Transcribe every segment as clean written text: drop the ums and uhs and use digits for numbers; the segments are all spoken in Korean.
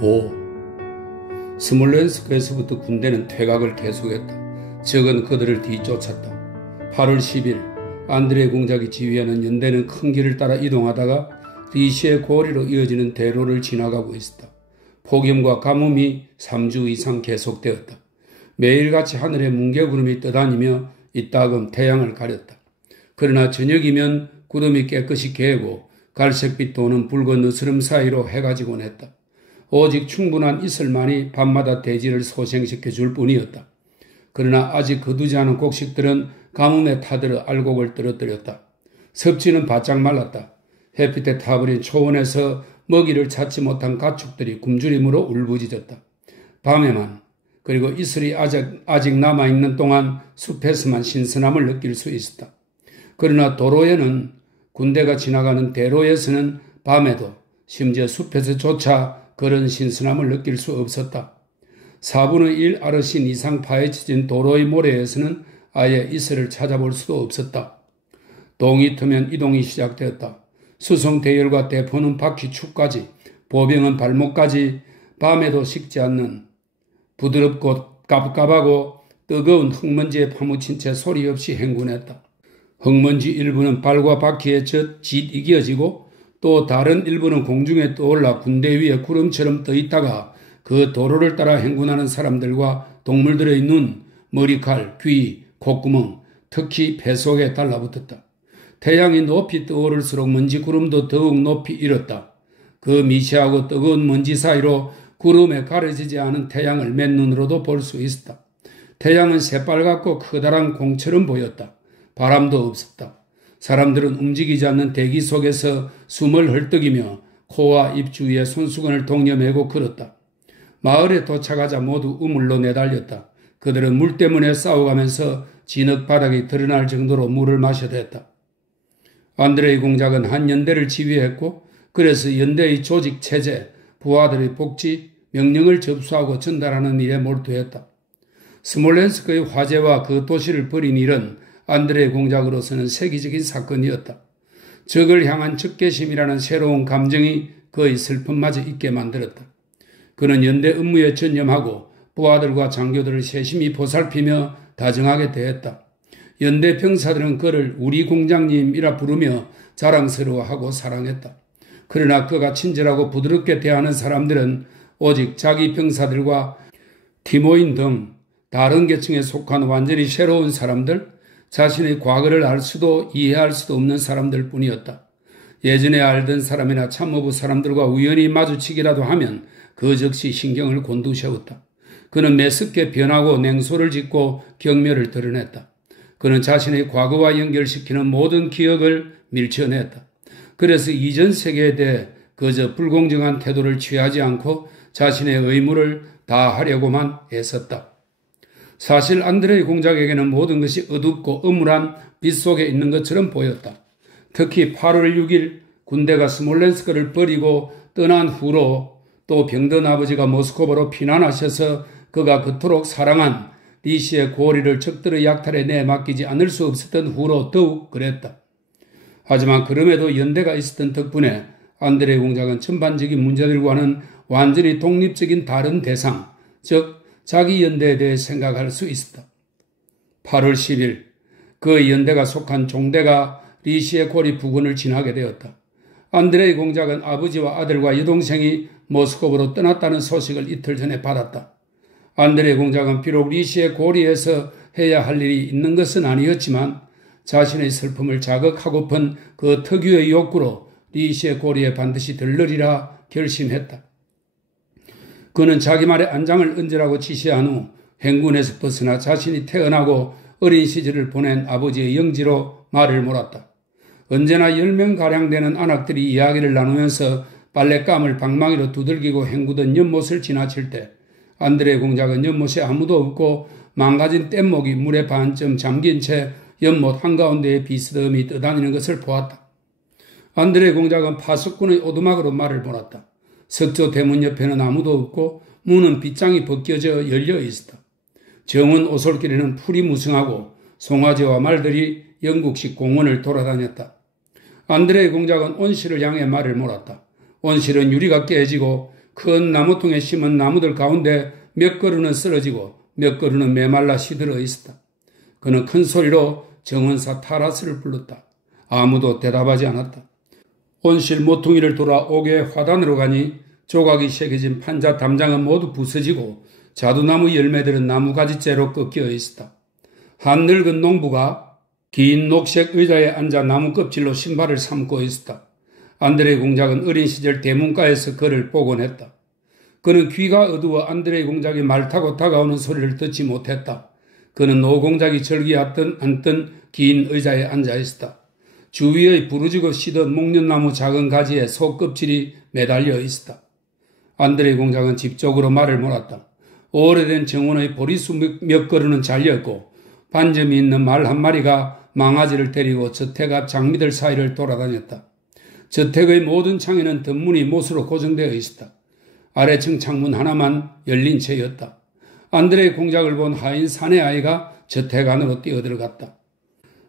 5. 스몰렌스크에서부터 군대는 퇴각을 계속했다. 적은 그들을 뒤쫓았다. 8월 10일 안드레 공작이 지휘하는 연대는 큰 길을 따라 이동하다가 리시의 고리로 이어지는 대로를 지나가고 있었다. 폭염과 가뭄이 3주 이상 계속되었다. 매일같이 하늘에 뭉게구름이 떠다니며 이따금 태양을 가렸다. 그러나 저녁이면 구름이 깨끗이 개고 갈색빛 도는 붉은 으스름 사이로 해가 지곤 했다. 오직 충분한 이슬만이 밤마다 대지를 소생시켜 줄 뿐이었다. 그러나 아직 거두지 않은 곡식들은 가뭄에 타들어 알곡을 떨어뜨렸다. 섭지는 바짝 말랐다. 햇빛에 타버린 초원에서 먹이를 찾지 못한 가축들이 굶주림으로 울부짖었다. 밤에만 그리고 이슬이 아직 남아있는 동안 숲에서만 신선함을 느낄 수 있었다. 그러나 도로에는 군대가 지나가는 대로에서는 밤에도 심지어 숲에서조차 그런 신선함을 느낄 수 없었다. 4분의 1 아르신 이상 파헤쳐진 도로의 모래에서는 아예 이슬을 찾아볼 수도 없었다. 동이 트면 이동이 시작되었다. 수송 대열과 대포는 바퀴 축까지, 보병은 발목까지 밤에도 식지 않는 부드럽고 깝깝하고 뜨거운 흙먼지에 파묻힌 채 소리 없이 행군했다. 흙먼지 일부는 발과 바퀴에 짓 이겨지고 또 다른 일부는 공중에 떠올라 군대 위에 구름처럼 떠있다가 그 도로를 따라 행군하는 사람들과 동물들의 눈, 머리칼, 귀, 콧구멍, 특히 배 속에 달라붙었다. 태양이 높이 떠오를수록 먼지 구름도 더욱 높이 일었다. 그 미세하고 뜨거운 먼지 사이로 구름에 가려지지 않은 태양을 맨눈으로도 볼 수 있었다. 태양은 새빨갛고 커다란 공처럼 보였다. 바람도 없었다. 사람들은 움직이지 않는 대기 속에서 숨을 헐떡이며 코와 입 주위에 손수건을 동여매고 걸었다. 마을에 도착하자 모두 우물로 내달렸다. 그들은 물 때문에 싸워가면서 진흙 바닥이 드러날 정도로 물을 마셔댔다. 안드레이 공작은 한 연대를 지휘했고 그래서 연대의 조직 체제, 부하들의 복지, 명령을 접수하고 전달하는 일에 몰두했다. 스몰렌스크의 화재와 그 도시를 버린 일은 안드레이 공작으로서는 세계적인 사건이었다. 적을 향한 적개심이라는 새로운 감정이 그의 슬픔마저 잊게 만들었다. 그는 연대 업무에 전념하고 부하들과 장교들을 세심히 보살피며 다정하게 대했다. 연대 병사들은 그를 우리 공장님이라 부르며 자랑스러워하고 사랑했다. 그러나 그가 친절하고 부드럽게 대하는 사람들은 오직 자기 병사들과 티모인 등 다른 계층에 속한 완전히 새로운 사람들, 자신의 과거를 알 수도 이해할 수도 없는 사람들 뿐이었다. 예전에 알던 사람이나 참모부 사람들과 우연히 마주치기라도 하면 그 즉시 신경을 곤두세웠다. 그는 매섭게 변하고 냉소를 짓고 경멸을 드러냈다. 그는 자신의 과거와 연결시키는 모든 기억을 밀쳐냈다. 그래서 이전 세계에 대해 그저 불공정한 태도를 취하지 않고 자신의 의무를 다하려고만 애썼다. 사실 안드레이 공작에게는 모든 것이 어둡고 âm울한 빛 속에 있는 것처럼 보였다. 특히 8월 6일 군대가 스몰렌스크를 버리고 떠난 후로 또 병든 아버지가 모스크바로 피난하셔서 그가 그토록 사랑한 리시의 고리를 적들의 약탈에 내맡기지 않을 수 없었던 후로 더욱 그랬다. 하지만 그럼에도 연대가 있었던 덕분에 안드레이 공작은 전반적인 문제들과는 완전히 독립적인 다른 대상, 즉 자기 연대에 대해 생각할 수 있었다. 8월 10일 그 연대가 속한 종대가 리시의 고리 부근을 지나게 되었다. 안드레이 공작은 아버지와 아들과 여동생이 모스크바로 떠났다는 소식을 이틀 전에 받았다. 안드레이 공작은 비록 리시의 고리에서 해야 할 일이 있는 것은 아니었지만 자신의 슬픔을 자극하고픈 그 특유의 욕구로 리시의 고리에 반드시 들르리라 결심했다. 그는 자기말의 안장을 얹으라고 지시한 후 행군에서 벗어나 자신이 태어나고 어린 시절을 보낸 아버지의 영지로 말을 몰았다. 언제나 10명가량 되는 안악들이 이야기를 나누면서 빨랫감을 방망이로 두들기고 헹구던 연못을 지나칠 때 안드레이 공작은 연못에 아무도 없고 망가진 뗏목이 물에 반쯤 잠긴 채 연못 한가운데에 비스듬히 떠다니는 것을 보았다. 안드레이 공작은 파수꾼의 오두막으로 말을 몰았다. 석조 대문 옆에는 아무도 없고 문은 빗장이 벗겨져 열려 있었다. 정원 오솔길에는 풀이 무성하고 송아지와 말들이 영국식 공원을 돌아다녔다. 안드레이 공작은 온실을 향해 말을 몰았다. 온실은 유리가 깨지고 큰 나무통에 심은 나무들 가운데 몇 그루는 쓰러지고 몇 그루는 메말라 시들어 있었다. 그는 큰 소리로 정원사 타라스를 불렀다. 아무도 대답하지 않았다. 온실 모퉁이를 돌아 옥의 화단으로 가니 조각이 새겨진 판자 담장은 모두 부서지고 자두나무 열매들은 나무가지째로 꺾여 있었다. 한 늙은 농부가 긴 녹색 의자에 앉아 나무 껍질로 신발을 삼고 있었다. 안드레이 공작은 어린 시절 대문가에서 그를 보곤 했다. 그는 귀가 어두워 안드레이 공작이 말 타고 다가오는 소리를 듣지 못했다. 그는 노 공작이 절기 앉던 긴 의자에 앉아 있었다. 주위의 부르지고 시던 목련나무 작은 가지에 속껍질이 매달려 있었다. 안드레이 공작은 집적으로 말을 몰았다. 오래된 정원의 보리수 몇 그루는 잘렸고 반점이 있는 말 한 마리가 망아지를 때리고 저택 앞 장미들 사이를 돌아다녔다. 저택의 모든 창에는 덧문이 못으로 고정되어 있었다. 아래층 창문 하나만 열린 채였다. 안드레이 공작을 본 하인 사내 아이가 저택 안으로 뛰어들어갔다.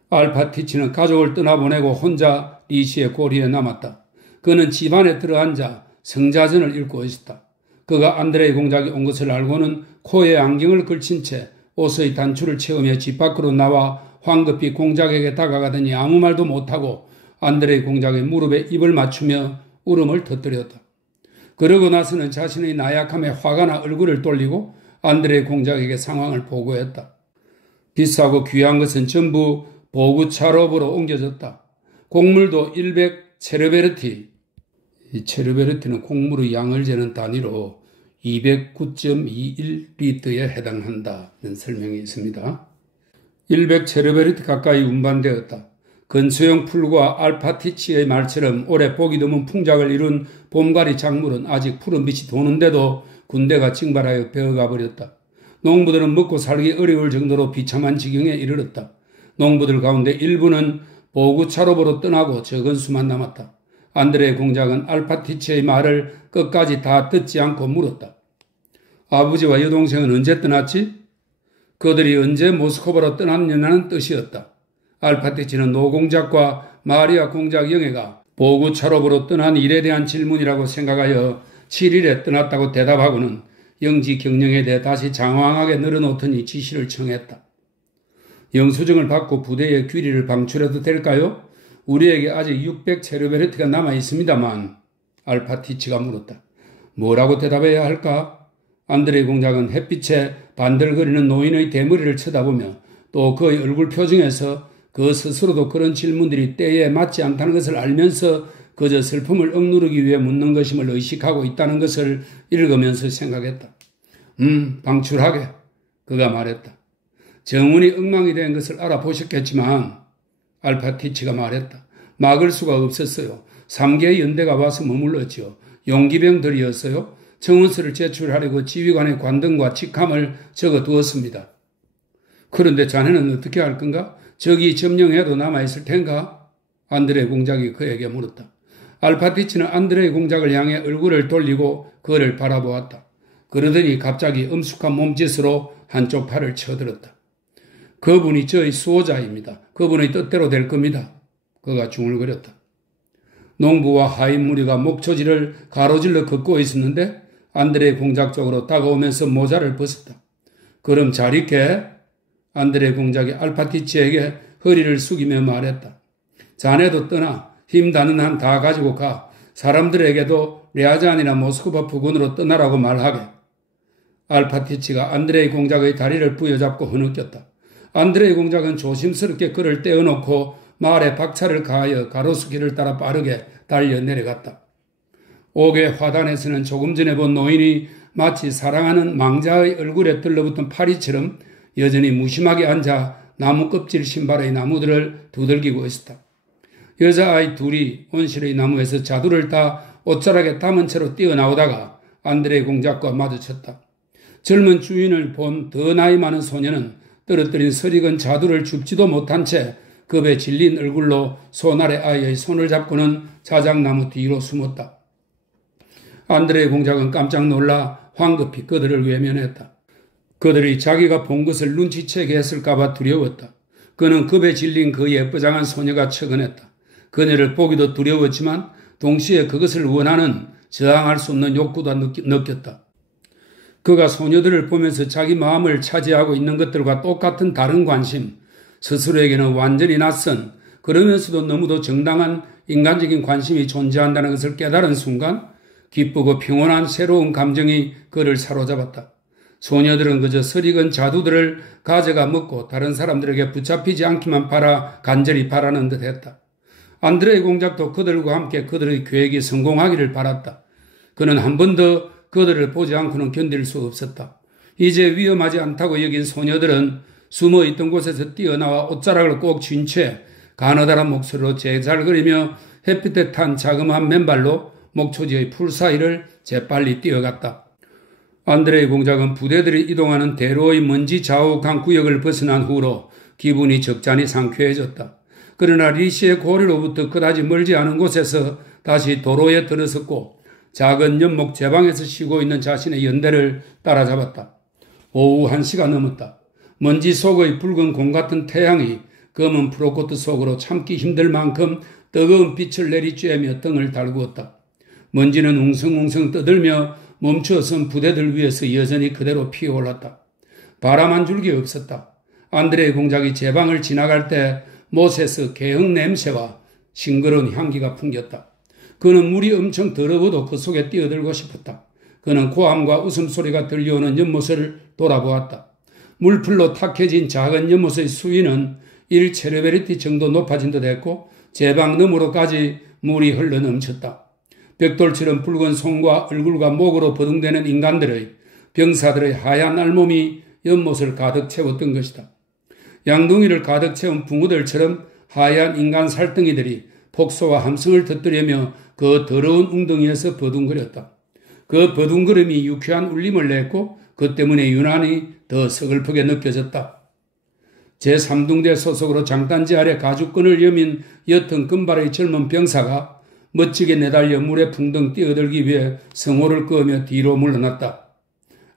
알파티치는 가족을 떠나보내고 혼자 리시의 고리에 남았다. 그는 집안에 들어앉아 성자전을 읽고 있었다. 그가 안드레이 공작이 온 것을 알고는 코에 안경을 걸친 채 옷의 단추를 채우며 집 밖으로 나와 황급히 공작에게 다가가더니 아무 말도 못하고 안드레이 공작의 무릎에 입을 맞추며 울음을 터뜨렸다. 그러고 나서는 자신의 나약함에 화가 나 얼굴을 돌리고 안드레이 공작에게 상황을 보고했다. 비싸고 귀한 것은 전부 보구차롭으로 옮겨졌다. 곡물도 100 체르베르티, 이 체르베르티는 곡물의 양을 재는 단위로 209.21리터에 해당한다는 설명이 있습니다. 100 체르베르티 가까이 운반되었다. 근소형 풀과 알파티치의 말처럼 올해 보기 드문 풍작을 이룬 봄가리 작물은 아직 푸른 빛이 도는데도 군대가 징발하여 베어가 버렸다. 농부들은 먹고 살기 어려울 정도로 비참한 지경에 이르렀다. 농부들 가운데 일부는 보구차롭으로 떠나고 적은 수만 남았다. 안드레이 공작은 알파티치의 말을 끝까지 다 듣지 않고 물었다. 아버지와 여동생은 언제 떠났지? 그들이 언제 모스크바로 떠났느냐는 뜻이었다. 알파티치는 노 공작과 마리아 공작 영애가 보구차롭으로 떠난 일에 대한 질문이라고 생각하여 7일에 떠났다고 대답하고는 영지 경령에 대해 다시 장황하게 늘어놓더니 지시를 청했다. 영수증을 받고 부대의 귀리를 방출해도 될까요? 우리에게 아직 600 체르베르트가 남아 있습니다만 알파티치가 물었다. 뭐라고 대답해야 할까? 안드레이 공작은 햇빛에 반들거리는 노인의 대머리를 쳐다보며 또 그의 얼굴 표정에서 그 스스로도 그런 질문들이 때에 맞지 않다는 것을 알면서 그저 슬픔을 억누르기 위해 묻는 것임을 의식하고 있다는 것을 읽으면서 생각했다. 방출하게. 그가 말했다. 정운이 엉망이 된 것을 알아보셨겠지만 알파티치가 말했다. 막을 수가 없었어요. 3개의 연대가 와서 머물렀지요. 용기병들이었어요. 청원서를 제출하려고 지휘관의 관등과 직함을 적어두었습니다. 그런데 자네는 어떻게 할 건가? 적이 점령해도 남아있을 텐가? 안드레이 공작이 그에게 물었다. 알파티치는 안드레이 공작을 향해 얼굴을 돌리고 그를 바라보았다. 그러더니 갑자기 엄숙한 몸짓으로 한쪽 팔을 쳐들었다. 그분이 저의 수호자입니다. 그분의 뜻대로 될 겁니다. 그가 중얼거렸다. 농부와 하인 무리가 목초지를 가로질러 걷고 있었는데 안드레이 공작 쪽으로 다가오면서 모자를 벗었다. 그럼 잘 있게. 안드레이 공작이 알파티치에게 허리를 숙이며 말했다. 자네도 떠나 힘다는 한 다 가지고 가. 사람들에게도 랴잔이나 모스크바 부근으로 떠나라고 말하게. 알파티치가 안드레이 공작의 다리를 부여잡고 흐느꼈다. 안드레이 공작은 조심스럽게 그를 떼어놓고 말에 박차를 가하여 가로수길을 따라 빠르게 달려 내려갔다. 옥의 화단에서는 조금 전에 본 노인이 마치 사랑하는 망자의 얼굴에 들러붙은 파리처럼 여전히 무심하게 앉아 나무 껍질 신발의 나무들을 두들기고 있었다. 여자아이 둘이 온실의 나무에서 자두를 따 옷자락에 담은 채로 뛰어나오다가 안드레이 공작과 마주쳤다. 젊은 주인을 본 더 나이 많은 소녀는 떨어뜨린 설익은 자두를 줍지도 못한 채 겁에 질린 얼굴로 손아래 아이의 손을 잡고는 자작나무 뒤로 숨었다. 안드레이 공작은 깜짝 놀라 황급히 그들을 외면했다. 그들이 자기가 본 것을 눈치채게 했을까봐 두려웠다. 그는 겁에 질린 그 예쁘장한 소녀가 측은했다. 그녀를 보기도 두려웠지만 동시에 그것을 원하는 저항할 수 없는 욕구도 느꼈다. 그가 소녀들을 보면서 자기 마음을 차지하고 있는 것들과 똑같은 다른 관심, 스스로에게는 완전히 낯선, 그러면서도 너무도 정당한 인간적인 관심이 존재한다는 것을 깨달은 순간 기쁘고 평온한 새로운 감정이 그를 사로잡았다. 소녀들은 그저 설익은 자두들을 가져가 먹고 다른 사람들에게 붙잡히지 않기만 간절히 바라는 듯 했다. 안드레이 공작도 그들과 함께 그들의 계획이 성공하기를 바랐다. 그는 한 번 더 그들을 보지 않고는 견딜 수 없었다. 이제 위험하지 않다고 여긴 소녀들은 숨어있던 곳에서 뛰어나와 옷자락을 꼭 쥔 채 가느다란 목소리로 제잘거리며 햇빛에 탄 자그마한 맨발로 목초지의 풀 사이를 재빨리 뛰어갔다. 안드레이 공작은 부대들이 이동하는 대로의 먼지 자욱한 구역을 벗어난 후로 기분이 적잖이 상쾌해졌다. 그러나 리시의 고리로부터 그다지 멀지 않은 곳에서 다시 도로에 들어섰고 작은 연목 제방에서 쉬고 있는 자신의 연대를 따라잡았다. 오후 1시가 넘었다. 먼지 속의 붉은 공 같은 태양이 검은 프로코트 속으로 참기 힘들 만큼 뜨거운 빛을 내리쬐며 등을 달구었다. 먼지는 웅성웅성 떠들며 멈추어선 부대들 위에서 여전히 그대로 피어올랐다. 바람 한 줄기 없었다. 안드레이 공작이 제방을 지나갈 때 못에서 개흥 냄새와 싱그러운 향기가 풍겼다. 그는 물이 엄청 더러워도 그 속에 뛰어들고 싶었다. 그는 고함과 웃음소리가 들려오는 연못을 돌아보았다. 물풀로 탁해진 작은 연못의 수위는 1체르베리티 정도 높아진 듯 했고 제방 너머로까지 물이 흘러 넘쳤다. 벽돌처럼 붉은 손과 얼굴과 목으로 버둥대는 인간들의 병사들의 하얀 알몸이 연못을 가득 채웠던 것이다. 양동이를 가득 채운 붕어들처럼 하얀 인간 살덩이들이 폭소와 함성을 터뜨리며 그 더러운 웅덩이에서 버둥거렸다. 그 버둥거림이 유쾌한 울림을 냈고 그 때문에 유난히 더 서글프게 느껴졌다. 제3등대 소속으로 장단지 아래 가죽끈을 여민 옅은 금발의 젊은 병사가 멋지게 내달려 물에 풍덩 뛰어들기 위해 성호를 끄며 뒤로 물러났다.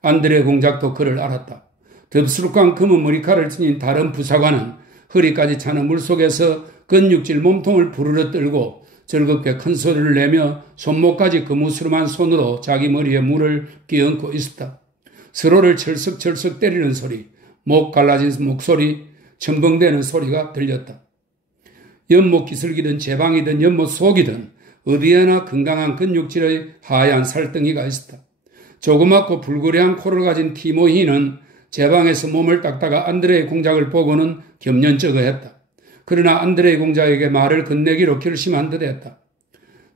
안드레 공작도 그를 알았다. 덥수룩한 검은 머리칼을 지닌 다른 부사관은 허리까지 차는 물속에서 근육질 몸통을 부르르 떨고 즐겁게 큰 소리를 내며 손목까지 거무스름한 손으로 자기 머리에 물을 끼얹고 있었다. 서로를 철썩철썩 때리는 소리, 목 갈라진 목소리, 첨벙대는 소리가 들렸다. 연못 기슭이든 제방이든 연못 속이든 어디에나 건강한 근육질의 하얀 살덩이가 있었다. 조그맣고 불그레한 코를 가진 티모히는 제방에서 몸을 닦다가 안드레의 공작을 보고는 겸연쩍어했다. 그러나 안드레의 공작에게 말을 건네기로 결심한 듯 했다.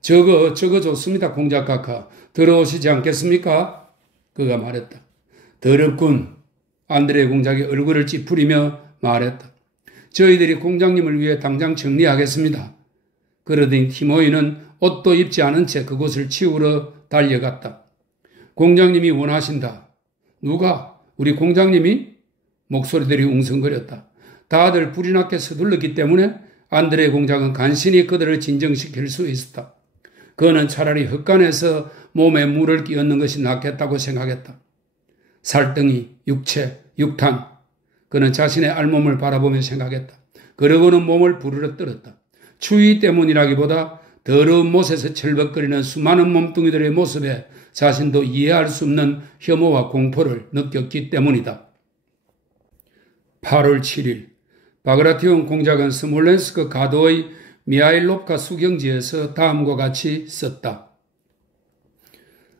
저거 좋습니다, 공작카카. 들어오시지 않겠습니까? 그가 말했다. 더럽군. 안드레의 공작이 얼굴을 찌푸리며 말했다. 저희들이 공장님을 위해 당장 정리하겠습니다. 그러더니 티모이는 옷도 입지 않은 채 그곳을 치우러 달려갔다. 공장님이 원하신다. 누가? 우리 공장님이? 목소리들이 웅성거렸다. 다들 불이 나게 서둘렀기 때문에 안드레 공작은 간신히 그들을 진정시킬 수 있었다. 그는 차라리 헛간에서 몸에 물을 끼얹는 것이 낫겠다고 생각했다. 살덩이, 육체, 육탄. 그는 자신의 알몸을 바라보며 생각했다. 그러고는 몸을 부르르 떨었다. 추위 때문이라기보다 더러운 못에서 철벅거리는 수많은 몸뚱이들의 모습에 자신도 이해할 수 없는 혐오와 공포를 느꼈기 때문이다. 8월 7일 바그라티온 공작은 스몰렌스크 가도의 미하일롭카 수경지에서 다음과 같이 썼다.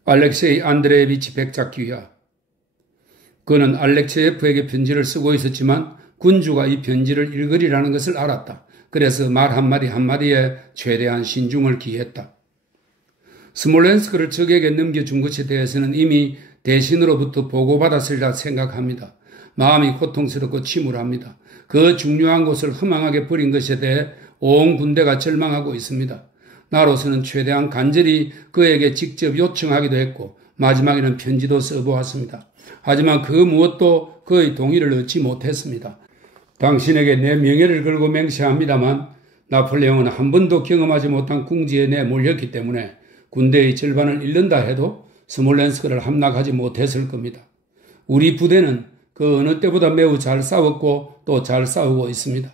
알렉세이 안드레에비치 백작기야. 그는 알렉체예프에게 편지를 쓰고 있었지만 군주가 이 편지를 읽으리라는 것을 알았다. 그래서 말 한마디 한마디에 최대한 신중을 기했다. 스몰렌스크를 적에게 넘겨준 것에 대해서는 이미 대신으로부터 보고받았으리라 생각합니다. 마음이 고통스럽고 침울합니다. 그 중요한 곳을 허망하게 버린 것에 대해 온 군대가 절망하고 있습니다. 나로서는 최대한 간절히 그에게 직접 요청하기도 했고 마지막에는 편지도 써보았습니다. 하지만 그 무엇도 그의 동의를 얻지 못했습니다. 당신에게 내 명예를 걸고 맹세합니다만 나폴레옹은 한 번도 경험하지 못한 궁지에 내몰렸기 때문에 군대의 절반을 잃는다 해도 스몰렌스크를 함락하지 못했을 겁니다. 우리 부대는 그 어느 때보다 매우 잘 싸웠고 또 잘 싸우고 있습니다.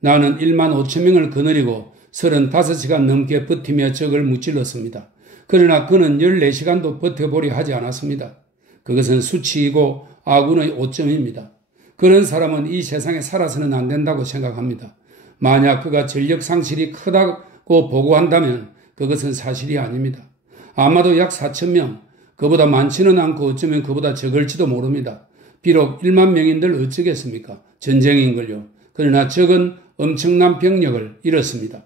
나는 1만 5천 명을 거느리고 35시간 넘게 버티며 적을 무찔렀습니다. 그러나 그는 14시간도 버텨보려 하지 않았습니다. 그것은 수치이고 아군의 오점입니다. 그런 사람은 이 세상에 살아서는 안 된다고 생각합니다. 만약 그가 전력 상실이 크다고 보고한다면 그것은 사실이 아닙니다. 아마도 약 4,000명, 그보다 많지는 않고 어쩌면 그보다 적을지도 모릅니다. 비록 1만 명인들 어쩌겠습니까? 전쟁인걸요. 그러나 적은 엄청난 병력을 잃었습니다.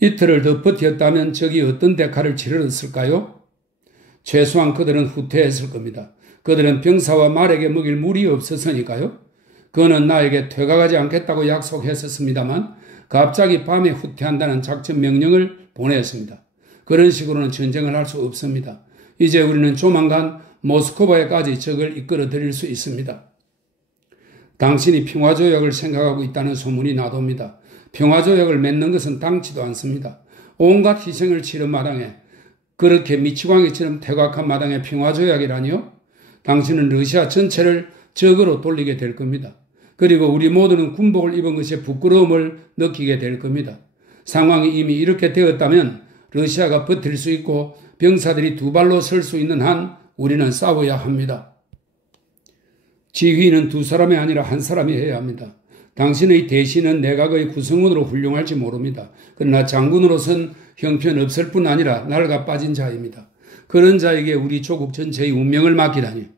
이틀을 더 버텼다면 적이 어떤 대가를 치렀을까요? 최소한 그들은 후퇴했을 겁니다. 그들은 병사와 말에게 먹일 물이 없었으니까요. 그는 나에게 퇴각하지 않겠다고 약속했었습니다만 갑자기 밤에 후퇴한다는 작전 명령을 보냈습니다. 그런 식으로는 전쟁을 할 수 없습니다. 이제 우리는 조만간 모스크바에까지 적을 이끌어 드릴 수 있습니다. 당신이 평화조약을 생각하고 있다는 소문이 나돕니다. 평화조약을 맺는 것은 당치도 않습니다. 온갖 희생을 치른 마당에 그렇게 미치광이처럼 퇴각한 마당에 평화조약이라니요? 당신은 러시아 전체를 적으로 돌리게 될 겁니다. 그리고 우리 모두는 군복을 입은 것에 부끄러움을 느끼게 될 겁니다. 상황이 이미 이렇게 되었다면 러시아가 버틸 수 있고 병사들이 두 발로 설 수 있는 한 우리는 싸워야 합니다. 지휘는 두 사람이 아니라 한 사람이 해야 합니다. 당신의 대신은 내각의 구성원으로 훌륭할지 모릅니다. 그러나 장군으로선 형편없을 뿐 아니라 낡아 빠진 자입니다. 그런 자에게 우리 조국 전체의 운명을 맡기다니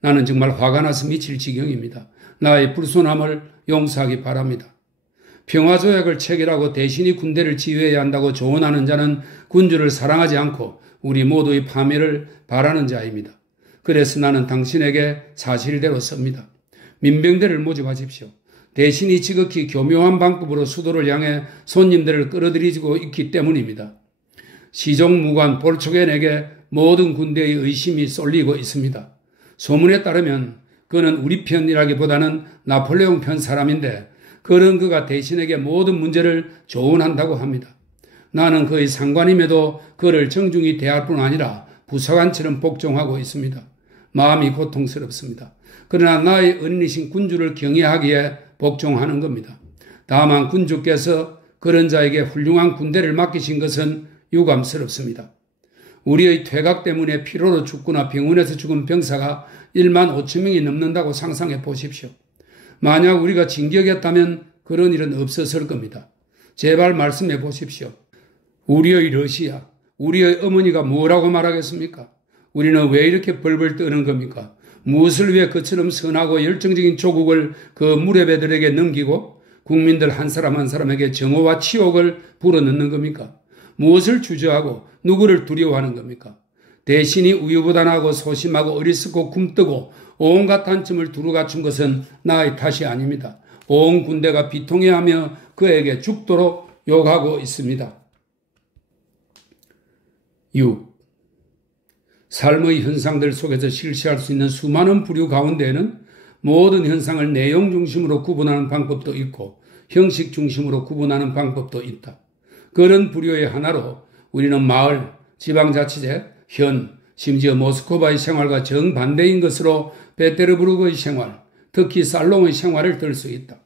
나는 정말 화가 나서 미칠 지경입니다. 나의 불손함을 용서하기 바랍니다. 평화조약을 체결하고 대신이 군대를 지휘해야 한다고 조언하는 자는 군주를 사랑하지 않고 우리 모두의 파멸을 바라는 자입니다. 그래서 나는 당신에게 사실대로 섭니다. 민병대를 모집하십시오. 대신이 지극히 교묘한 방법으로 수도를 향해 손님들을 끌어들이고 있기 때문입니다. 시종무관 볼초겐에게 모든 군대의 의심이 쏠리고 있습니다. 소문에 따르면 그는 우리 편이라기보다는 나폴레옹 편 사람인데 그런 그가 대신에게 모든 문제를 조언한다고 합니다. 나는 그의 상관임에도 그를 정중히 대할 뿐 아니라 부사관처럼 복종하고 있습니다. 마음이 고통스럽습니다. 그러나 나의 어린이신 군주를 경외하기에 복종하는 겁니다. 다만 군주께서 그런 자에게 훌륭한 군대를 맡기신 것은 유감스럽습니다. 우리의 퇴각 때문에 피로로 죽거나 병원에서 죽은 병사가 1만 5천 명이 넘는다고 상상해 보십시오. 만약 우리가 진격했다면 그런 일은 없었을 겁니다. 제발 말씀해 보십시오. 우리의 러시아, 우리의 어머니가 뭐라고 말하겠습니까? 우리는 왜 이렇게 벌벌 떠는 겁니까? 무엇을 위해 그처럼 선하고 열정적인 조국을 그 무렵애들에게 넘기고 국민들 한 사람 한 사람에게 정오와 치욕을 불어넣는 겁니까? 무엇을 주저하고 누구를 두려워하는 겁니까? 대신이 우유부단하고 소심하고 어리석고 굼뜨고 온갖 단점을 두루 갖춘 것은 나의 탓이 아닙니다. 온 군대가 비통해하며 그에게 죽도록 욕하고 있습니다. 6. 삶의 현상들 속에서 실시할 수 있는 수많은 부류 가운데에는 모든 현상을 내용 중심으로 구분하는 방법도 있고 형식 중심으로 구분하는 방법도 있다. 그런 부류의 하나로 우리는 마을, 지방자치제, 현, 심지어 모스크바의 생활과 정반대인 것으로 베테르부르크의 생활, 특히 살롱의 생활을 들 수 있다.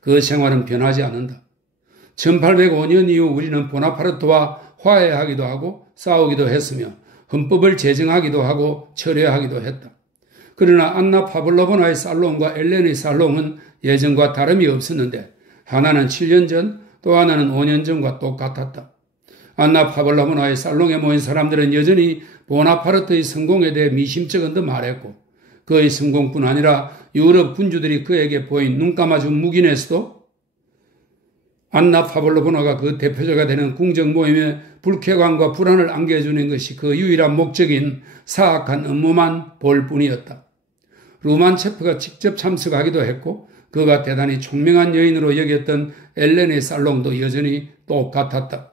그 생활은 변하지 않는다. 1805년 이후 우리는 보나파르트와 화해하기도 하고 싸우기도 했으며 헌법을 제정하기도 하고 철회하기도 했다. 그러나 안나 파블로브나의 살롱과 엘렌의 살롱은 예전과 다름이 없었는데 하나는 7년 전, 또 하나는 5년 전과 똑같았다. 안나 파블로브나의 살롱에 모인 사람들은 여전히 보나파르트의 성공에 대해 미심쩍은 듯 말했고 그의 성공뿐 아니라 유럽 군주들이 그에게 보인 눈감아준 묵인에서도 안나 파블로브나가 그 대표자가 되는 궁정 모임에 불쾌감과 불안을 안겨주는 것이 그 유일한 목적인 사악한 업무만 볼 뿐이었다. 루만체프가 직접 참석하기도 했고 그가 대단히 총명한 여인으로 여겼던 엘렌의 살롱도 여전히 똑같았다.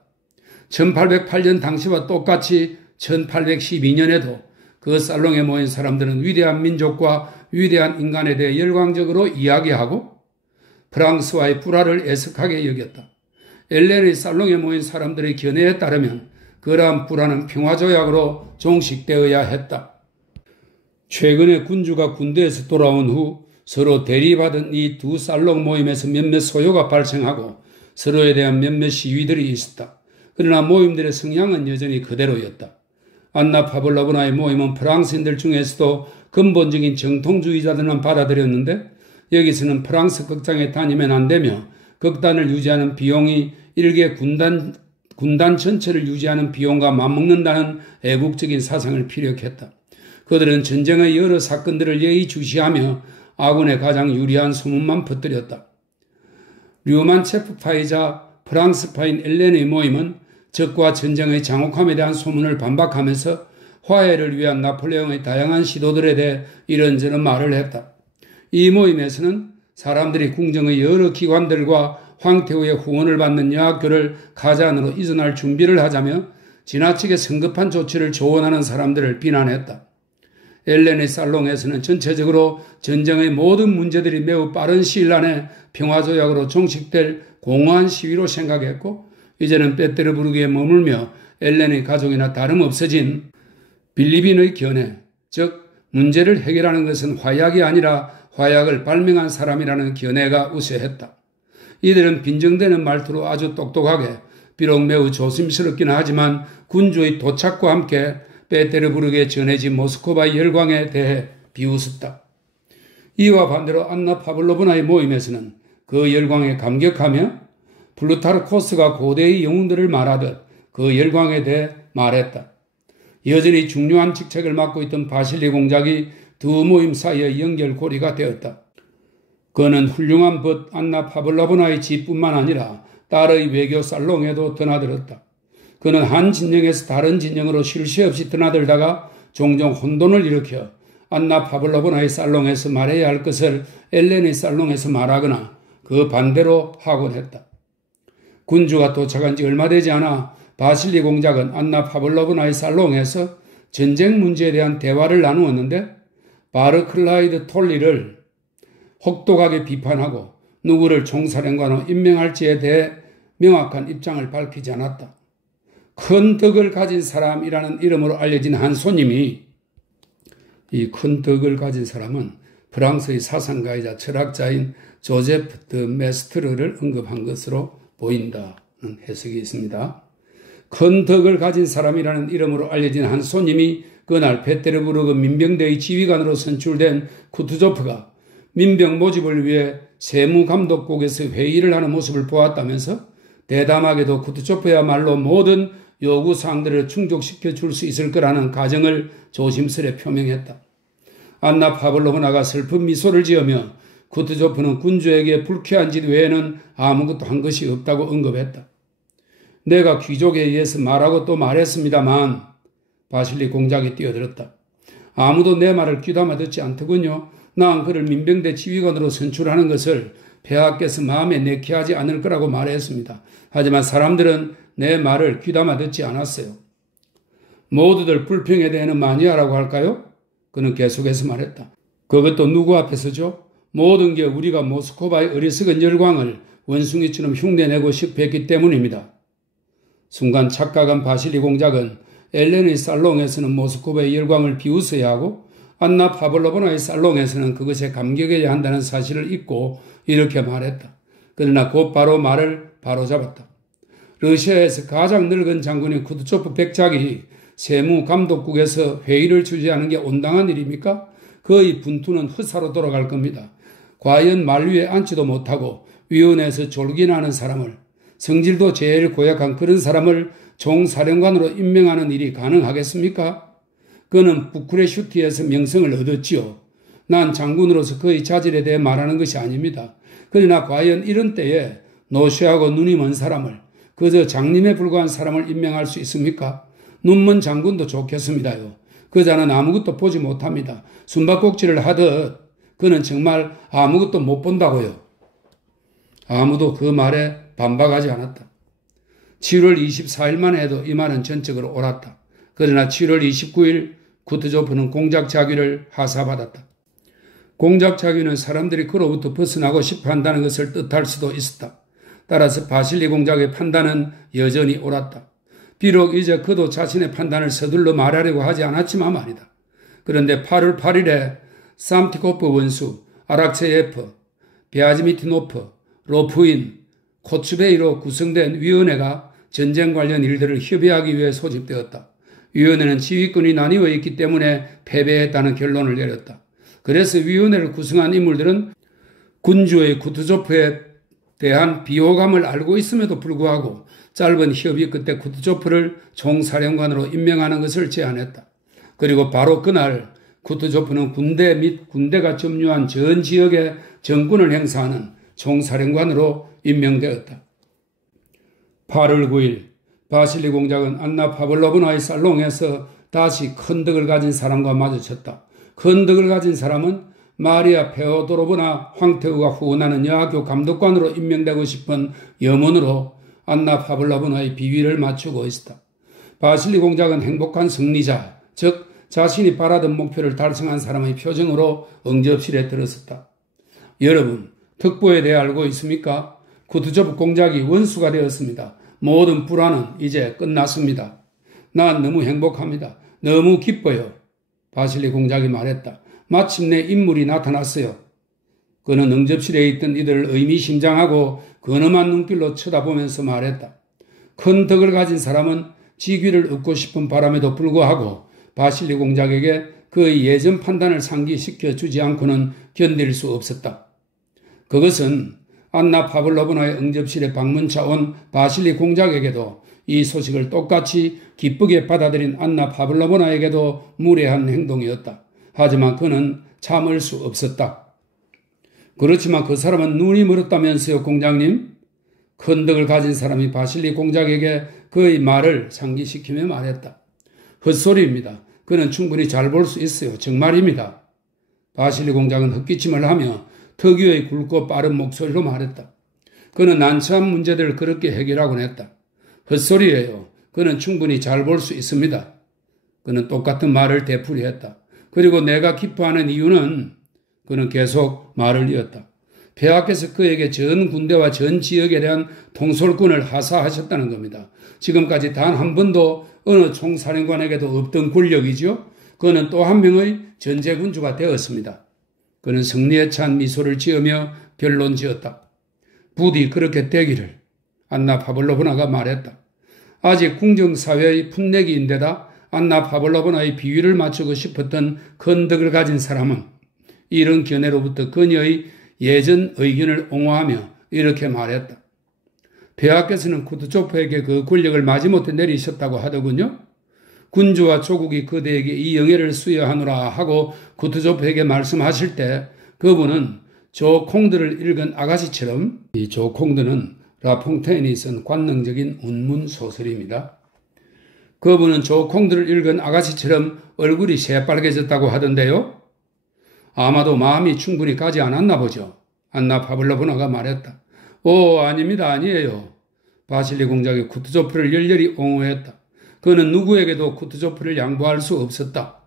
1808년 당시와 똑같이 1812년에도 그 살롱에 모인 사람들은 위대한 민족과 위대한 인간에 대해 열광적으로 이야기하고 프랑스와의 불화를 애석하게 여겼다. 엘렌의 살롱에 모인 사람들의 견해에 따르면 그러한 불화는 평화조약으로 종식되어야 했다. 최근에 군주가 군대에서 돌아온 후 서로 대리받은 이 두 살롱 모임에서 몇몇 소요가 발생하고 서로에 대한 몇몇 시위들이 있었다. 그러나 모임들의 성향은 여전히 그대로였다. 안나 파블로브나의 모임은 프랑스인들 중에서도 근본적인 정통주의자들만 받아들였는데 여기서는 프랑스 극장에 다니면 안 되며 극단을 유지하는 비용이 일개 군단 전체를 유지하는 비용과 맞먹는다는 애국적인 사상을 피력했다. 그들은 전쟁의 여러 사건들을 예의주시하며 아군에 가장 유리한 소문만 퍼뜨렸다. 류만체프파이자 프랑스파인 엘렌의 모임은 적과 전쟁의 장혹함에 대한 소문을 반박하면서 화해를 위한 나폴레옹의 다양한 시도들에 대해 이런저런 말을 했다. 이 모임에서는 사람들이 궁정의 여러 기관들과 황태후의 후원을 받는 여학교를 가잔으로 이전할 준비를 하자며 지나치게 성급한 조치를 조언하는 사람들을 비난했다. 엘렌의 살롱에서는 전체적으로 전쟁의 모든 문제들이 매우 빠른 시일 안에 평화조약으로 종식될 공허한 시위로 생각했고 이제는 페테르부르크에 머물며 엘렌의 가족이나 다름없어진 빌리빈의 견해, 즉 문제를 해결하는 것은 화약이 아니라 화약을 발명한 사람이라는 견해가 우세했다. 이들은 빈정대는 말투로 아주 똑똑하게 비록 매우 조심스럽기는 하지만 군주의 도착과 함께 페테르부르크에 전해진 모스크바의 열광에 대해 비웃었다. 이와 반대로 안나 파블로브나의 모임에서는 그 열광에 감격하며 플루타르코스가 고대의 영웅들을 말하듯 그 열광에 대해 말했다. 여전히 중요한 직책을 맡고 있던 바실리 공작이 두 모임 사이의 연결고리가 되었다. 그는 훌륭한 벗 안나 파블로브나의 집뿐만 아니라 딸의 외교 살롱에도 드나들었다. 그는 한 진영에서 다른 진영으로 쉴 새 없이 드나들다가 종종 혼돈을 일으켜 안나 파블로브나의 살롱에서 말해야 할 것을 엘렌의 살롱에서 말하거나 그 반대로 하곤 했다. 군주가 도착한 지 얼마 되지 않아 바실리 공작은 안나 파블로브나의 살롱에서 전쟁 문제에 대한 대화를 나누었는데 바르클라이드 톨리를 혹독하게 비판하고 누구를 총사령관으로 임명할지에 대해 명확한 입장을 밝히지 않았다. 큰 덕을 가진 사람이라는 이름으로 알려진 한 손님이 이 큰 덕을 가진 사람은 프랑스의 사상가이자 철학자인 조제프 드 메스트르를 언급한 것으로 보인다는 해석이 있습니다. 큰 덕을 가진 사람이라는 이름으로 알려진 한 손님이 그날 페테르부르크 민병대의 지휘관으로 선출된 쿠투조프가 민병 모집을 위해 세무감독국에서 회의를 하는 모습을 보았다면서 대담하게도 쿠투조프야말로 모든 요구사항들을 충족시켜 줄 수 있을 거라는 가정을 조심스레 표명했다. 안나 파블로브나가 슬픈 미소를 지으며 쿠투조프는 군주에게 불쾌한 짓 외에는 아무것도 한 것이 없다고 언급했다. 내가 귀족에 의해서 말하고 또 말했습니다만 바실리 공작이 뛰어들었다. 아무도 내 말을 귀담아 듣지 않더군요. 난 그를 민병대 지휘관으로 선출하는 것을 폐하께서 마음에 내게 하지 않을 거라고 말했습니다. 하지만 사람들은 내 말을 귀담아 듣지 않았어요. 모두들 불평에 대해는 마니아라고 할까요? 그는 계속해서 말했다. 그것도 누구 앞에서죠? 모든 게 우리가 모스크바의 어리석은 열광을 원숭이처럼 흉내내고 싶어 했기 때문입니다. 순간 착각한 바실리 공작은 엘렌의 살롱에서는 모스크바의 열광을 비웃어야 하고 안나 파블로브나의 살롱에서는 그것에 감격해야 한다는 사실을 잊고 이렇게 말했다. 그러나 곧바로 말을 바로잡았다. 러시아에서 가장 늙은 장군인 쿠투초프 백작이 세무감독국에서 회의를 주재하는 게 온당한 일입니까? 그의 분투는 흑사로 돌아갈 겁니다. 과연 말 위에 앉지도 못하고 위원회에서 졸기나는 사람을, 성질도 제일 고약한 그런 사람을 총사령관으로 임명하는 일이 가능하겠습니까? 그는 부쿠레슈티에서 명성을 얻었지요. 난 장군으로서 그의 자질에 대해 말하는 것이 아닙니다. 그러나 과연 이런 때에 노쇠하고 눈이 먼 사람을, 그저 장님에 불과한 사람을 임명할 수 있습니까? 눈먼 장군도 좋겠습니다요. 그 자는 아무것도 보지 못합니다. 숨바꼭질을 하듯 그는 정말 아무것도 못 본다고요. 아무도 그 말에 반박하지 않았다. 7월 24일만 해도 이 말은 전적으로 옳았다. 그러나 7월 29일 쿠투조프는 공작 자귀를 하사받았다. 공작 자귀는 사람들이 그로부터 벗어나고 싶어 한다는 것을 뜻할 수도 있었다. 따라서 바실리 공작의 판단은 여전히 옳았다. 비록 이제 그도 자신의 판단을 서둘러 말하려고 하지 않았지만 말이다. 그런데 8월 8일에 삼티코프 원수, 아락체예프, 비아즈미티노프, 로프인, 코츠베이로 구성된 위원회가 전쟁 관련 일들을 협의하기 위해 소집되었다. 위원회는 지휘권이 나뉘어 있기 때문에 패배했다는 결론을 내렸다. 그래서 위원회를 구성한 인물들은 군주의 쿠투조프에 대한 비호감을 알고 있음에도 불구하고 짧은 협의 끝에 쿠투조프를 총사령관으로 임명하는 것을 제안했다. 그리고 바로 그날 쿠투조프는 군대 및 군대가 점유한 전 지역에 정권을 행사하는 총사령관으로 임명되었다. 8월 9일 바실리 공작은 안나 파블로브나의 살롱에서 다시 큰 덕을 가진 사람과 마주쳤다. 큰 덕을 가진 사람은 마리아 페오도로브나 황태우가 후원하는 여학교 감독관으로 임명되고 싶은 염원으로 안나 파블로브나의 비위를 맞추고 있었다. 바실리 공작은 행복한 승리자, 즉 자신이 바라던 목표를 달성한 사람의 표정으로 응접실에 들어섰다. 여러분, 특보에 대해 알고 있습니까? 쿠투조프 공작이 원수가 되었습니다. 모든 불안은 이제 끝났습니다. 난 너무 행복합니다. 너무 기뻐요. 바실리 공작이 말했다. 마침내 인물이 나타났어요. 그는 응접실에 있던 이들을 의미심장하고 근엄한 눈길로 쳐다보면서 말했다. 큰 덕을 가진 사람은 직위를 얻고 싶은 바람에도 불구하고 바실리 공작에게 그의 예전 판단을 상기시켜 주지 않고는 견딜 수 없었다. 그것은 안나 파블로브나의 응접실에 방문차 온 바실리 공작에게도 이 소식을 똑같이 기쁘게 받아들인 안나 파블로브나에게도 무례한 행동이었다. 하지만 그는 참을 수 없었다. 그렇지만 그 사람은 눈이 멀었다면서요, 공장님? 큰 덕을 가진 사람이 바실리 공작에게 그의 말을 상기시키며 말했다. 헛소리입니다. 그는 충분히 잘 볼 수 있어요. 정말입니다. 바실리 공작은 헛기침을 하며 특유의 굵고 빠른 목소리로 말했다. 그는 난처한 문제들을 그렇게 해결하곤 했다. 헛소리예요. 그는 충분히 잘 볼 수 있습니다. 그는 똑같은 말을 되풀이했다. 그리고 내가 기뻐하는 이유는 그는 계속 말을 이었다. 폐하께서 그에게 전 군대와 전 지역에 대한 통솔권을 하사하셨다는 겁니다. 지금까지 단 한 번도 어느 총사령관에게도 없던 권력이죠. 그는 또 한 명의 전제군주가 되었습니다. 그는 승리에 찬 미소를 지으며 변론 지었다. 부디 그렇게 되기를 안나 파블로브나가 말했다. 아직 궁정사회의 풋내기인데다 안나 파블로브나의 비위를 맞추고 싶었던 큰 덕을 가진 사람은 이런 견해로부터 그녀의 예전 의견을 옹호하며 이렇게 말했다. 폐하께서는 쿠투조프에게 그 권력을 마지못해 내리셨다고 하더군요. 군주와 조국이 그대에게 이 영예를 수여하노라 하고 쿠투조프에게 말씀하실 때 그분은 조콩드를 읽은 아가씨처럼, 이 조콩드는 라퐁테인이 쓴 관능적인 운문 소설입니다. 그분은 조콩드를 읽은 아가씨처럼 얼굴이 새빨개졌다고 하던데요. 아마도 마음이 충분히 가지 않았나 보죠. 안나 파블로브나가 말했다. 오, 아닙니다. 아니에요. 바실리 공작이 쿠투조프를 열렬히 옹호했다. 그는 누구에게도 쿠투조프를 양보할 수 없었다.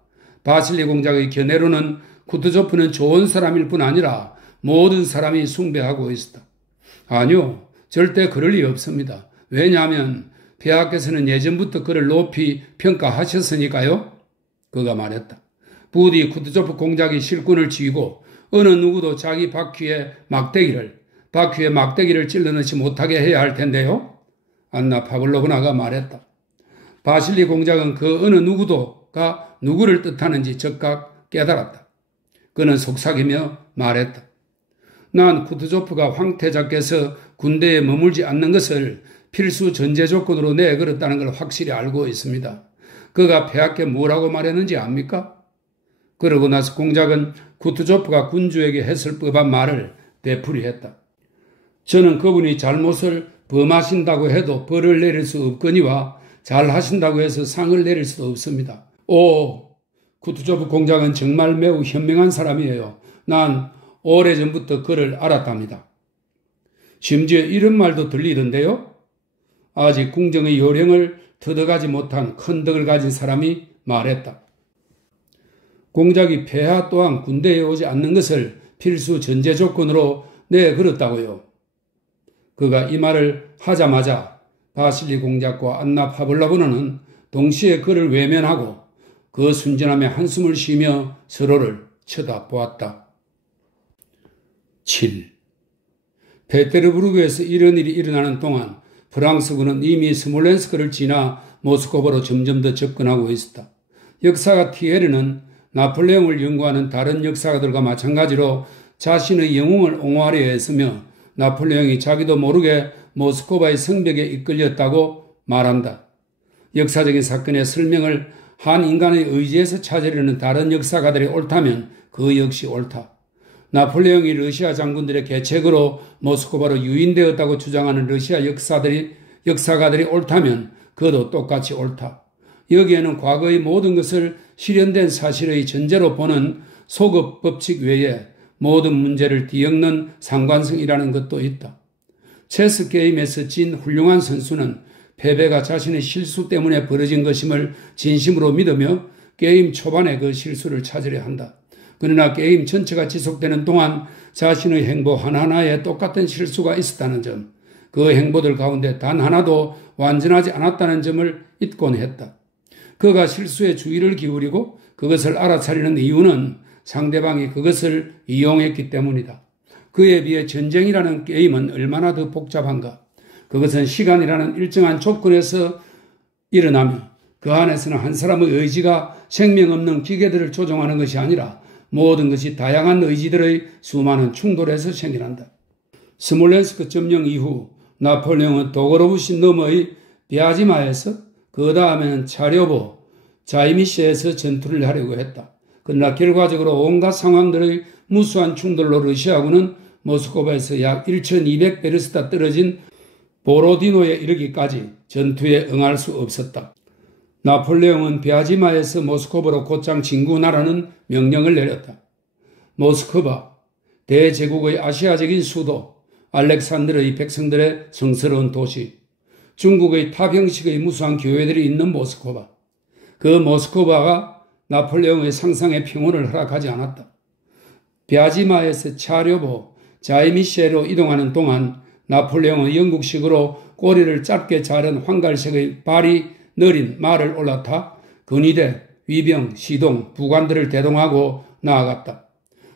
바실리 공작의 견해로는 쿠투조프는 좋은 사람일 뿐 아니라 모든 사람이 숭배하고 있었다. 아니요. 절대 그럴 리 없습니다. 왜냐하면 폐하께서는 예전부터 그를 높이 평가하셨으니까요. 그가 말했다. 부디 쿠투조프 공작이 실군을 쥐고 어느 누구도 자기 바퀴에 막대기를 찔러넣지 못하게 해야 할 텐데요. 안나 파블로브나가 말했다. 바실리 공작은 그 어느 누구도가 누구를 뜻하는지 즉각 깨달았다. 그는 속삭이며 말했다. 난 쿠투조프가 황태자께서 군대에 머물지 않는 것을 필수 전제 조건으로 내걸었다는 걸 확실히 알고 있습니다. 그가 폐하께 뭐라고 말했는지 압니까? 그러고 나서 공작은 쿠투조프가 군주에게 했을 법한 말을 되풀이했다. 저는 그분이 잘못을 범하신다고 해도 벌을 내릴 수 없거니와 잘하신다고 해서 상을 내릴 수도 없습니다. 오, 쿠투조프 공작은 정말 매우 현명한 사람이에요. 난 오래전부터 그를 알았답니다. 심지어 이런 말도 들리던데요. 아직 궁정의 요령을 터득하지 못한 큰 덕을 가진 사람이 말했다. 공작이 폐하 또한 군대에 오지 않는 것을 필수 전제 조건으로 내걸었다고요. 그가 이 말을 하자마자 바실리 공작과 안나 파블로브나는 동시에 그를 외면하고 그 순진함에 한숨을 쉬며 서로를 쳐다보았다. 7. 페테르부르크에서 이런 일이 일어나는 동안 프랑스군은 이미 스몰렌스크를 지나 모스크바로 점점 더 접근하고 있었다. 역사가 티에르는 나폴레옹을 연구하는 다른 역사가들과 마찬가지로 자신의 영웅을 옹호하려 했으며 나폴레옹이 자기도 모르게 모스크바의 성벽에 이끌렸다고 말한다. 역사적인 사건의 설명을 한 인간의 의지에서 찾으려는 다른 역사가들이 옳다면 그 역시 옳다. 나폴레옹이 러시아 장군들의 계책으로 모스크바로 유인되었다고 주장하는 러시아 역사가들이 옳다면 그도 똑같이 옳다. 여기에는 과거의 모든 것을 실현된 사실의 전제로 보는 소급 법칙 외에 모든 문제를 뒤엎는 상관성이라는 것도 있다. 체스 게임에서 진 훌륭한 선수는 패배가 자신의 실수 때문에 벌어진 것임을 진심으로 믿으며 게임 초반에 그 실수를 찾으려 한다. 그러나 게임 전체가 지속되는 동안 자신의 행보 하나하나에 똑같은 실수가 있었다는 점, 그 행보들 가운데 단 하나도 완전하지 않았다는 점을 잊곤 했다. 그가 실수에 주의를 기울이고 그것을 알아차리는 이유는 상대방이 그것을 이용했기 때문이다. 그에 비해 전쟁이라는 게임은 얼마나 더 복잡한가. 그것은 시간이라는 일정한 조건에서 일어나며 그 안에서는 한 사람의 의지가 생명 없는 기계들을 조종하는 것이 아니라 모든 것이 다양한 의지들의 수많은 충돌에서 생겨난다. 스몰렌스크 점령 이후 나폴레옹은 도고로브시 너머의 비아지마에서 그 다음에는 차료보, 자이미시에서 전투를 하려고 했다. 그러나 결과적으로 온갖 상황들의 무수한 충돌로 러시아군은 모스크바에서 약 1200베르스타 떨어진 보로디노에 이르기까지 전투에 응할 수 없었다. 나폴레옹은 비아지마에서 모스크바로 곧장 진군하라는 명령을 내렸다. 모스크바, 대제국의 아시아적인 수도, 알렉산드르의 백성들의 성스러운 도시, 중국의 탑 형식의 무수한 교회들이 있는 모스크바. 그 모스크바가 나폴레옹의 상상의 평온을 허락하지 않았다. 비아지마에서 차료보, 자이미시에로 이동하는 동안 나폴레옹은 영국식으로 꼬리를 짧게 자른 황갈색의 발이 느린 말을 올라타 근위대, 위병, 시동, 부관들을 대동하고 나아갔다.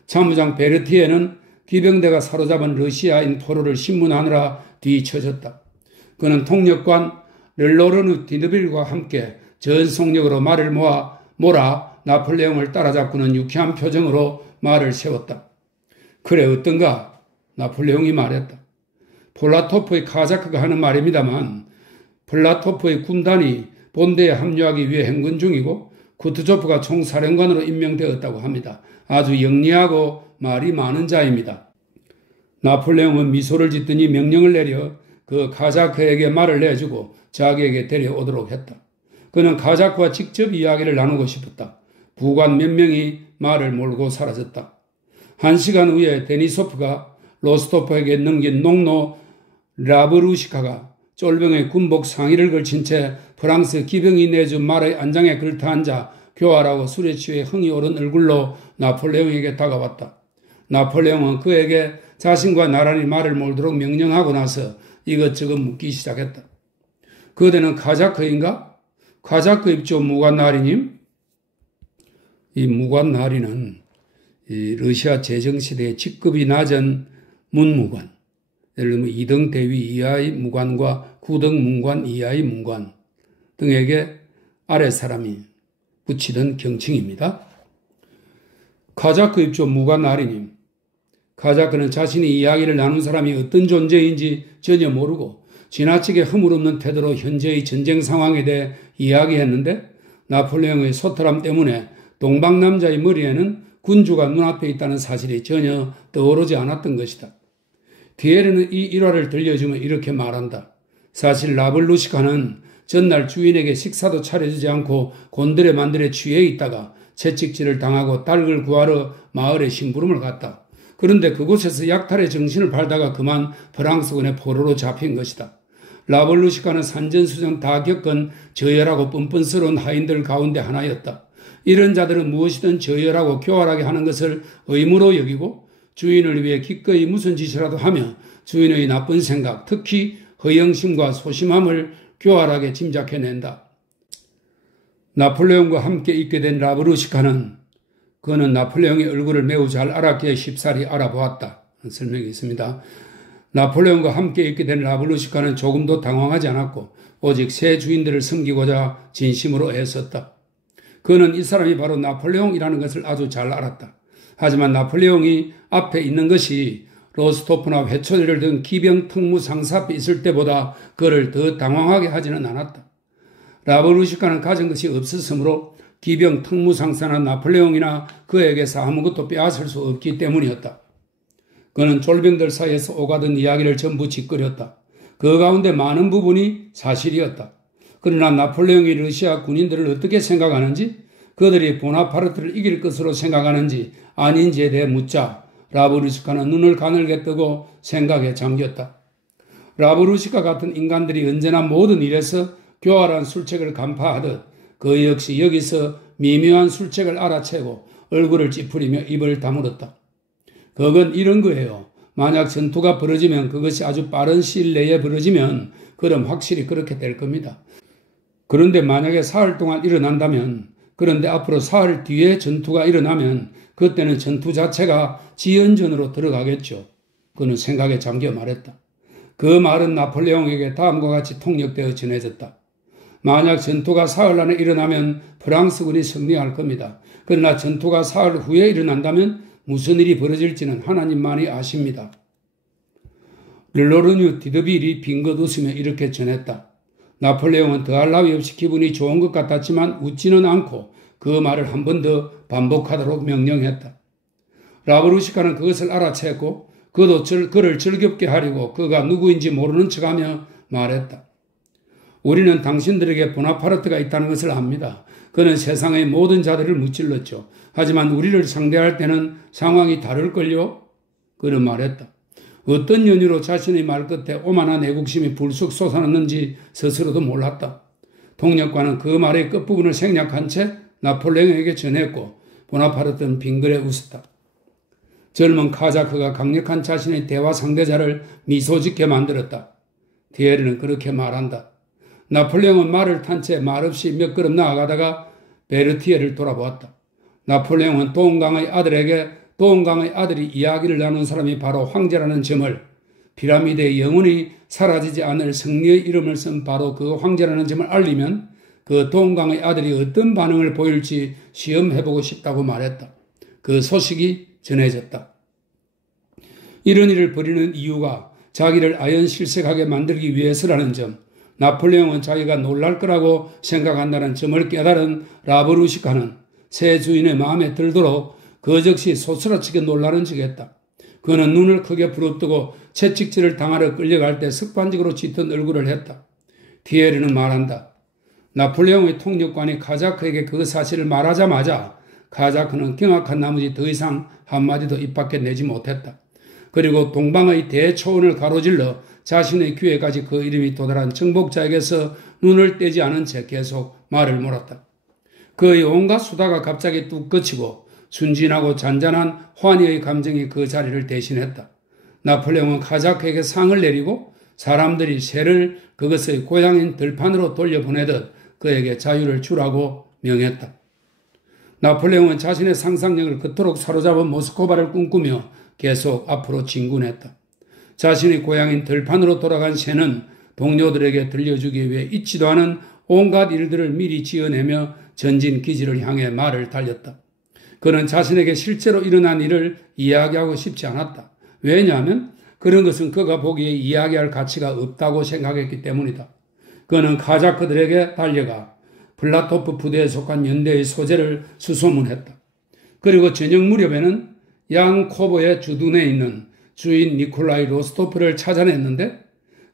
참모장 베르티에는 기병대가 사로잡은 러시아인 포로를 신문하느라 뒤처졌다. 그는 통역관 렐로르누 디드빌과 함께 전속력으로 말을 몰아 나폴레옹을 따라잡고는 유쾌한 표정으로 말을 세웠다. 그래 어떤가? 나폴레옹이 말했다. 폴라토프의 카자크가 하는 말입니다만 폴라토프의 군단이 본대에 합류하기 위해 행군 중이고 쿠트조프가 총사령관으로 임명되었다고 합니다. 아주 영리하고 말이 많은 자입니다. 나폴레옹은 미소를 짓더니 명령을 내려 그 카자크에게 말을 내주고 자기에게 데려오도록 했다. 그는 카자크와 직접 이야기를 나누고 싶었다. 부관 몇 명이 말을 몰고 사라졌다. 1시간 후에 데니소프가 로스토프에게 넘긴 농노 라브루시카가 쫄병의 군복 상의를 걸친 채 프랑스 기병이 내준 말의 안장에 걸터앉아 교활하고 술에 취해 흥이 오른 얼굴로 나폴레옹에게 다가왔다. 나폴레옹은 그에게 자신과 나란히 말을 몰도록 명령하고 나서 이것저것 묻기 시작했다. 그대는 카자크인가? 카자크 입죠 무관나리님? 이 무관나리는 이 러시아 제정시대의 직급이 낮은 문무관, 예를 들면 2등 대위 이하의 무관과 9등 문관 이하의 문관 등에게 아래 사람이 붙이던 경칭입니다. 카자크 입죠 무관나리님. 카자크는 자신이 이야기를 나눈 사람이 어떤 존재인지 전혀 모르고 지나치게 허물없는 태도로 현재의 전쟁 상황에 대해 이야기했는데 나폴레옹의 소탈함 때문에 동방남자의 머리에는 군주가 눈앞에 있다는 사실이 전혀 떠오르지 않았던 것이다. 디에르는 이 일화를 들려주면 이렇게 말한다. 사실 라블루시카는 전날 주인에게 식사도 차려주지 않고 곤드레 만들에 취해 있다가 채찍질을 당하고 닭을 구하러 마을에 심부름을 갔다. 그런데 그곳에서 약탈의 정신을 팔다가 그만 프랑스군의 포로로 잡힌 것이다. 라블루시카는 산전수전 다 겪은 저열하고 뻔뻔스러운 하인들 가운데 하나였다. 이런 자들은 무엇이든 저열하고 교활하게 하는 것을 의무로 여기고 주인을 위해 기꺼이 무슨 짓이라도 하며 주인의 나쁜 생각, 특히 허영심과 소심함을 교활하게 짐작해낸다. 나폴레옹과 함께 있게 된 라브루시카는 그는 나폴레옹의 얼굴을 매우 잘 알았기에 쉽사리 알아보았다. 설명이 있습니다. 나폴레옹과 함께 있게 된 라브루시카는 조금도 당황하지 않았고 오직 새 주인들을 섬기고자 진심으로 애썼다. 그는 이 사람이 바로 나폴레옹이라는 것을 아주 잘 알았다. 하지만 나폴레옹이 앞에 있는 것이 로스토프나 회초리를 든 기병 특무 상사 앞에 있을 때보다 그를 더 당황하게 하지는 않았다. 라브루시카는 가진 것이 없었으므로 기병 특무 상사나 나폴레옹이나 그에게서 아무것도 빼앗을 수 없기 때문이었다. 그는 쫄병들 사이에서 오가던 이야기를 전부 짓거렸다. 그 가운데 많은 부분이 사실이었다. 그러나 나폴레옹이 러시아 군인들을 어떻게 생각하는지, 그들이 보나파르트를 이길 것으로 생각하는지 아닌지에 대해 묻자 라브루시카는 눈을 가늘게 뜨고 생각에 잠겼다. 라브루시카 같은 인간들이 언제나 모든 일에서 교활한 술책을 간파하듯 그 역시 여기서 미묘한 술책을 알아채고 얼굴을 찌푸리며 입을 다물었다. 그건 이런 거예요. 만약 전투가 벌어지면 그것이 아주 빠른 시일 내에 벌어지면 그럼 확실히 그렇게 될 겁니다. 그런데 만약에 사흘 동안 일어난다면, 그런데 앞으로 사흘 뒤에 전투가 일어나면 그때는 전투 자체가 지연전으로 들어가겠죠. 그는 생각에 잠겨 말했다. 그 말은 나폴레옹에게 다음과 같이 통역되어 전해졌다. 만약 전투가 사흘 안에 일어나면 프랑스군이 승리할 겁니다. 그러나 전투가 사흘 후에 일어난다면 무슨 일이 벌어질지는 하나님만이 아십니다. 르로르뉴 디드빌이 빙긋 웃으며 이렇게 전했다. 나폴레옹은 더할 나위 없이 기분이 좋은 것 같았지만 웃지는 않고 그 말을 한 번 더 반복하도록 명령했다. 라브루시카는 그것을 알아챘고 그도 그를 즐겁게 하려고 그가 누구인지 모르는 척하며 말했다. 우리는 당신들에게 보나파르트가 있다는 것을 압니다. 그는 세상의 모든 자들을 무찔렀죠. 하지만 우리를 상대할 때는 상황이 다를걸요? 그는 말했다. 어떤 연유로 자신의 말 끝에 오만한 애국심이 불쑥 솟아났는지 스스로도 몰랐다. 통역관은 그 말의 끝부분을 생략한 채 나폴레옹에게 전했고 보나파르트는 빙그레 웃었다. 젊은 카자크가 강력한 자신의 대화 상대자를 미소 짓게 만들었다. 디에르는 그렇게 말한다. 나폴레옹은 말을 탄 채 말없이 몇 걸음 나아가다가 베르티에를 돌아보았다. 나폴레옹은 도움강의 아들이 이야기를 나눈 사람이 바로 황제라는 점을, 피라미드에 영원히 사라지지 않을 승리의 이름을 쓴 바로 그 황제라는 점을 알리면 그 도움강의 아들이 어떤 반응을 보일지 시험해보고 싶다고 말했다. 그 소식이 전해졌다. 이런 일을 벌이는 이유가 자기를 아연실색하게 만들기 위해서라는 점, 나폴레옹은 자기가 놀랄 거라고 생각한다는 점을 깨달은 라브루시카는 새 주인의 마음에 들도록 거적시 소스라치게 놀라는 척했다. 그는 눈을 크게 부릅뜨고 채찍질을 당하러 끌려갈 때 습관적으로 짙은 얼굴을 했다. 디에르는 말한다. 나폴레옹의 통역관이 카자크에게 그 사실을 말하자마자 카자크는 경악한 나머지 더 이상 한마디도 입 밖에 내지 못했다. 그리고 동방의 대초원을 가로질러 자신의 귀에까지 그 이름이 도달한 정복자에게서 눈을 떼지 않은 채 계속 말을 몰았다. 그의 온갖 수다가 갑자기 뚝 그치고 순진하고 잔잔한 환희의 감정이 그 자리를 대신했다. 나폴레옹은 카자크에게 상을 내리고 사람들이 새를 그것의 고향인 들판으로 돌려보내듯 그에게 자유를 주라고 명했다. 나폴레옹은 자신의 상상력을 그토록 사로잡은 모스크바를 꿈꾸며 계속 앞으로 진군했다. 자신의 고향인 들판으로 돌아간 새는 동료들에게 들려주기 위해 잊지도 않은 온갖 일들을 미리 지어내며 전진 기지를 향해 말을 달렸다. 그는 자신에게 실제로 일어난 일을 이야기하고 싶지 않았다. 왜냐하면 그런 것은 그가 보기에 이야기할 가치가 없다고 생각했기 때문이다. 그는 카자크들에게 달려가 플라토프 부대에 속한 연대의 소재를 수소문했다. 그리고 저녁 무렵에는 양코보의 주둔에 있는 주인 니콜라이 로스토프를 찾아냈는데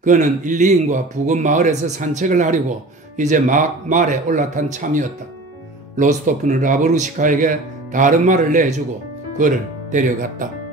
그는 일리인과 부근 마을에서 산책을 하려고 이제 막 말에 올라탄 참이었다. 로스토프는 라브루시카에게 다른 말을 내주고 그를 데려갔다.